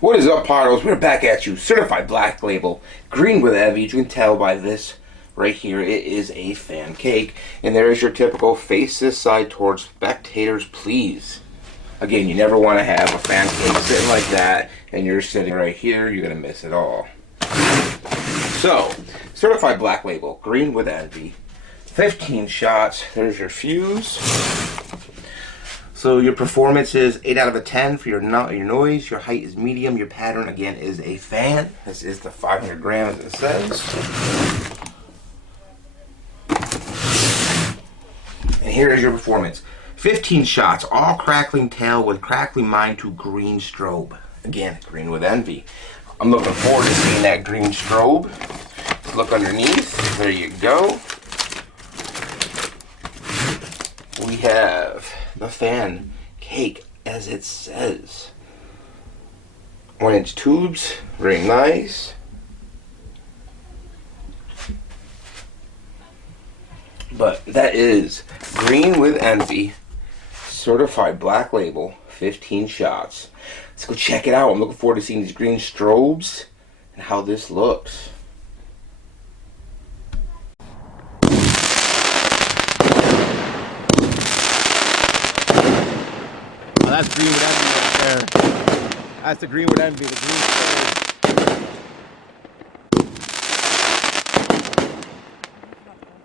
What is up, Pyros? We're back at you. Certified Black Label, green with envy. You can tell by this right here, it is a fan cake. And there is your typical face this side towards spectators, please. Again, you never want to have a fan cake sitting like that, and you're sitting right here, you're going to miss it all. So, Certified Black Label, green with envy. 15 shots. There's your fuse. So your performance is 8 out of 10 for your noise. Your height is medium. Your pattern, again, is a fan. This is the 500 grams, it says. And here is your performance. 15 shots, all crackling tail with crackling mind to green strobe. Again, green with envy. I'm looking forward to seeing that green strobe. Let's look underneath. There you go. We have the fan cake as it says. 1-inch tubes, very nice. But that is green with envy, certified Black Label, 15 shots. Let's go check it out. I'm looking forward to seeing these green strobes and how this looks. That's green with envy right there. That's the green with envy, the green strobe.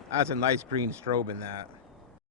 That's a nice green strobe in that.